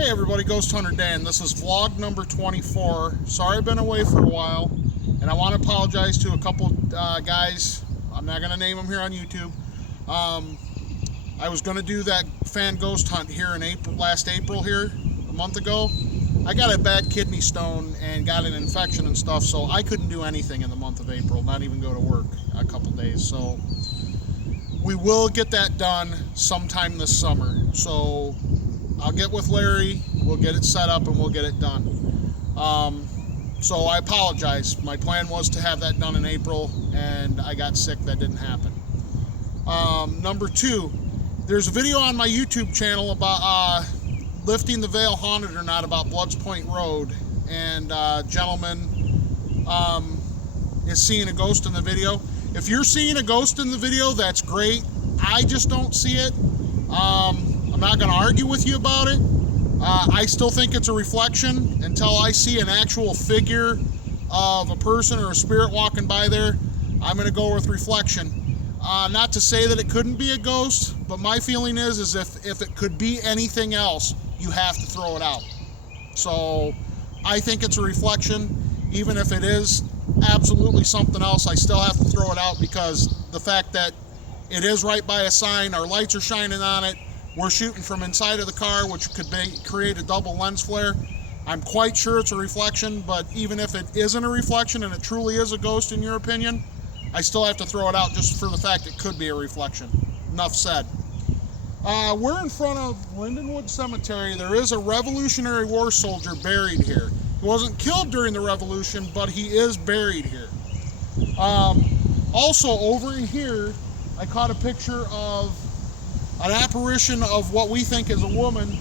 Hey everybody, Ghost Hunter Dan. This is vlog number 24. Sorry I've been away for a while, and I want to apologize to a couple guys. I'm not going to name them here on YouTube. I was going to do that fan ghost hunt here in last April here, a month ago. I got a bad kidney stone and got an infection and stuff, so I couldn't do anything in the month of April, not even go to work a couple days. So we will get that done sometime this summer. So I'll get with Larry, we'll get it set up, and we'll get it done. So I apologize. My plan was to have that done in April, and I got sick. That didn't happen. Number two, there's a video on my YouTube channel about lifting the veil haunted or not, about Bloods Point Road, and a gentleman is seeing a ghost in the video. If you're seeing a ghost in the video, that's great. I just don't see it. I'm not going to argue with you about it. I still think it's a reflection until I see an actual figure of a person or a spirit walking by there. I'm going to go with reflection. Not to say that it couldn't be a ghost, but my feeling is if it could be anything else, you have to throw it out. So I think it's a reflection. Even if it is absolutely something else, I still have to throw it out, because the fact that it is right by a sign, our lights are shining on it, we're shooting from inside of the car, which could create a double lens flare. I'm quite sure it's a reflection, but even if it isn't a reflection and it truly is a ghost in your opinion, I still have to throw it out just for the fact it could be a reflection. Enough said. We're in front of Lindenwood Cemetery. There is a Revolutionary War soldier buried here. He wasn't killed during the Revolution, but he is buried here. Also, over in here, I caught a picture of an apparition of what we think is a woman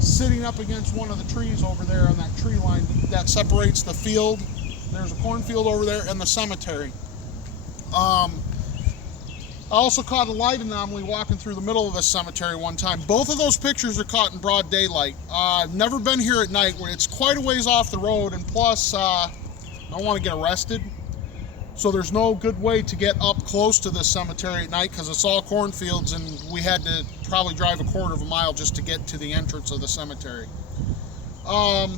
sitting up against one of the trees over there on that tree line that separates the field. There's a cornfield over there and the cemetery. I also caught a light anomaly walking through the middle of the cemetery one time. Both of those pictures are caught in broad daylight. I've never been here at night, where it's quite a ways off the road, and plus I don't want to get arrested. So there's no good way to get up close to this cemetery at night, because it's all cornfields, and we had to probably drive a quarter of a mile just to get to the entrance of the cemetery. But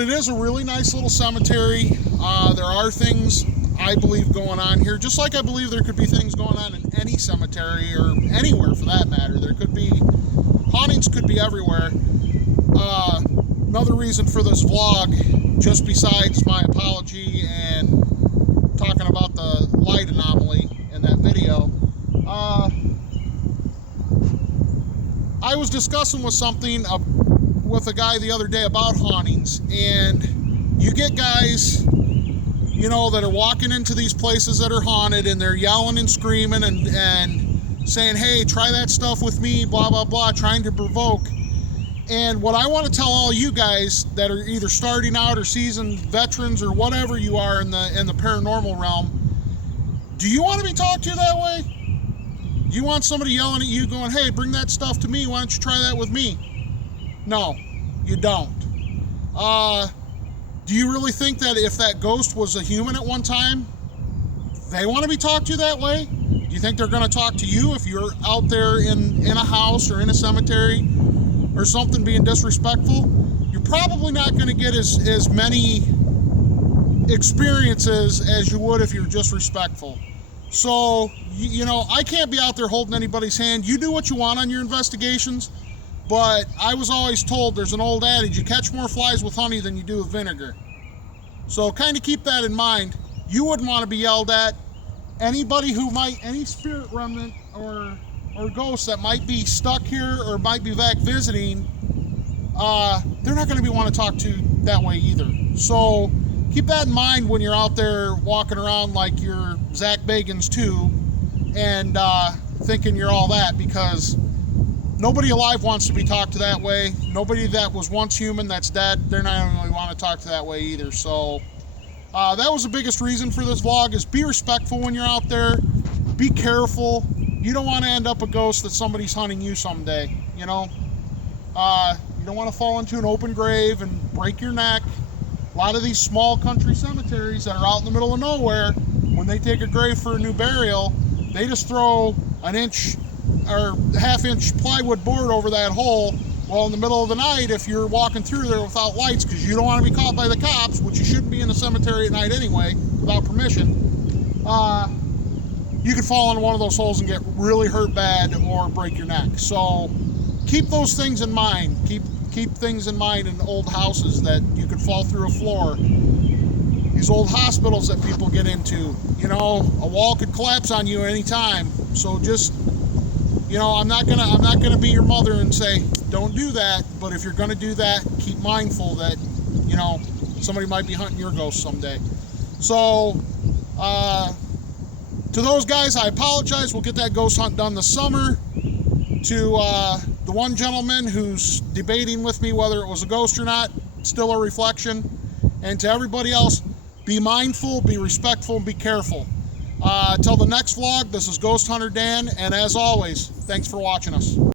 it is a really nice little cemetery. There are things, I believe, going on here, just like I believe there could be things going on in any cemetery, or anywhere for that matter. There could be, hauntings could be everywhere. Another reason for this vlog, just besides my apology and talking about the light anomaly in that video, I was discussing with a guy the other day about hauntings, and you get guys, you know, that are walking into these places that are haunted, and they're yelling and screaming and saying, hey, try that stuff with me, blah, blah, blah, trying to provoke. And what I want to tell all you guys that are either starting out or seasoned veterans or whatever you are in the paranormal realm, do you want to be talked to that way? Do you want somebody yelling at you going, hey, bring that stuff to me, why don't you try that with me? No, you don't. Do you really think that if that ghost was a human at one time, they want to be talked to that way? Do you think they're going to talk to you if you're out there in a house or in a cemetery or something being disrespectful? You're probably not going to get as many experiences as you would if you're just respectful. So, you know, I can't be out there holding anybody's hand. You do what you want on your investigations, but I was always told, there's an old adage, you catch more flies with honey than you do with vinegar. So kind of keep that in mind. You wouldn't want to be yelled at. Anybody who any spirit remnant or ghosts that might be stuck here or might be back visiting, they're not going to want to talk to that way either. So keep that in mind when you're out there walking around like you're Zach Bagans too, and thinking you're all that, because nobody alive wants to be talked to that way. Nobody that was once human that's dead, they're not going to want to talk to that way either. So that was the biggest reason for this vlog, is be respectful when you're out there. Be careful. You don't want to end up a ghost that somebody's hunting you someday, you know? You don't want to fall into an open grave and break your neck. A lot of these small country cemeteries that are out in the middle of nowhere, when they take a grave for a new burial, they just throw an inch or half-inch plywood board over that hole Well, in the middle of the night, if you're walking through there without lights because you don't want to be caught by the cops, which you shouldn't be in the cemetery at night anyway, without permission, you could fall into one of those holes and get really hurt bad or break your neck. So keep those things in mind. Keep things in mind in old houses that you could fall through a floor. These old hospitals that people get into, you know, a wall could collapse on you anytime. So just, you know, I'm not gonna be your mother and say don't do that. But if you're gonna do that, keep mindful that, you know, somebody might be hunting your ghost someday. So to those guys, I apologize. We'll get that ghost hunt done this summer. To the one gentleman who's debating with me whether it was a ghost or not, still a reflection. And to everybody else, be mindful, be respectful, and be careful. Till the next vlog, this is Ghost Hunter Dan, and as always, thanks for watching us.